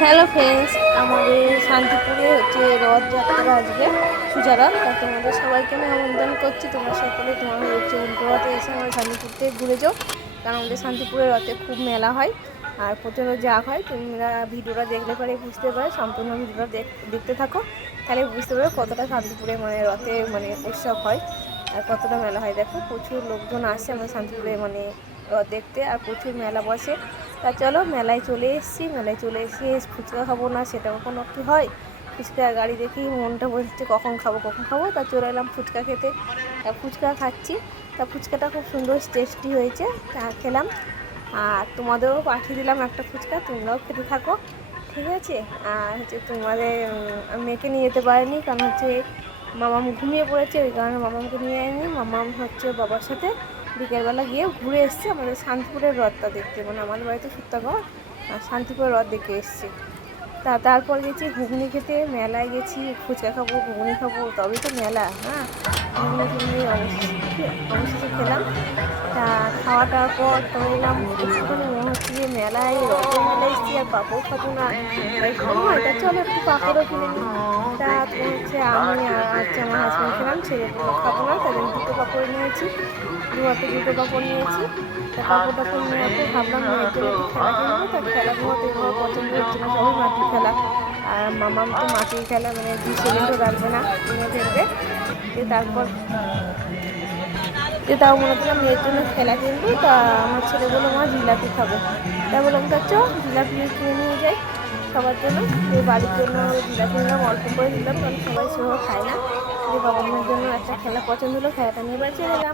Hello friends, আমাদের শান্তিপুরে হচ্ছে রথযাত্রা আজকে সুজারথ। তা তোমাদের সবাইকে আমি আমন্ত্রণ করছি, তোমরা সকলে তোমাদের হচ্ছে উল্টো রথে এসে আমাদের শান্তিপুর থেকে ঘুরে যাও। কারণ আমাদের শান্তিপুরের রথে খুব মেলা হয় আর প্রচণ্ড জাগ হয়। তোমরা ভিডিওটা দেখলে পরে বুঝতে পারো, সম্পূর্ণ ভিডিওটা দেখতে থাকো, তাহলে বুঝতে পারো কতটা শান্তিপুরে মানে রথে মানে উৎসব হয় আর কতটা মেলা হয়। দেখো প্রচুর লোকজন আসছে আমাদের শান্তিপুরে মানে রথ দেখতে, আর প্রচুর মেলা বসে। তা চলো মেলায় চলে এসেছি, মেলায় চলে এসে ফুচকা খাবো না সেটাও কোনো কি হয়। ফুচকা গাড়ি দেখেই মনটা বলছে কখন খাবো কখন খাবো, তা চলে এলাম ফুচকা খেতে। তা ফুচকা খাচ্ছি, তা ফুচকাটা খুব সুন্দর টেস্টি হয়েছে, তা খেলাম। আর তোমাদেরও পাঠিয়ে দিলাম একটা ফুচকা, তোমরাও খেতে থাকো, ঠিক আছে। আর হচ্ছে তোমাদের মেয়েকে নিয়ে যেতে পারিনি, কারণ হচ্ছে মামাম ঘুমিয়ে পড়েছে, ওই কারণে মামামকে নিয়ে আনিনি। মামাম হচ্ছে বাবার সাথে বিকেলবেলা গিয়ে ঘুরে এসছে আমাদের শান্তিপুরের রথটা দেখতে, মানে আমাদের বাড়িতে সূত্রাগড় আর শান্তিপুরের রথ দেখে এসছে। তারপর গেছি ঘুগনি খেতে, মেলায় গেছি, ফুচকা খাবো ঘুগনি খাবো তবেই তো মেলা। হ্যাঁ, ঘুগনি টুগনি অবশেষে খেলাম। তা খাওয়াটার পর চলে এলাম একটুখানি, মনে হচ্ছে যে মেলায় রথের মেলায় এসেছি আর পাঁপড় খাবো না, এরকম হয়। তা চলো একটু পাঁপড়ও কিনে নিই। তা তোমার হচ্ছে আমি আর হচ্ছে আমার হাজব্যান্ড খেলাম, ছেলেগুলো খাবো না, তাদের দুটো পাঁপড় নিয়েছি, দু হাতে দুটো পাঁপড় নিয়েছি। তা পাঁপড় টাপড় নেওয়ার পর ভাবলাম মেয়ের জন্য একটু খেলা কিনবো। তা খেলাধুলো দেখবো পছন্দ হচ্ছে না, সবাই মাটির খেলা, আর মামাম তো মাটির খেলা মানে 2 সেকেন্ডও রাখবে না, কিনে ফেলবে। তারপর তাও মনে করলাম মেয়ের জন্য খেলা কিনবো। তা আমার ছেলে বললো মা জিলাপি খাবো, তাই বললাম তা চো জিলাপি কিনে নিয়ে যাই সবার জন্য। বাড়ির জন্য জিলাপি নিলাম, অল্প করে দিলাম কারণ সবাই সেভাবে খায় না। বাবা মায়ের জন্য একটা খেলা পছন্দ হলো, খেলাটা নিয়ে বাড়ি চলে এলাম।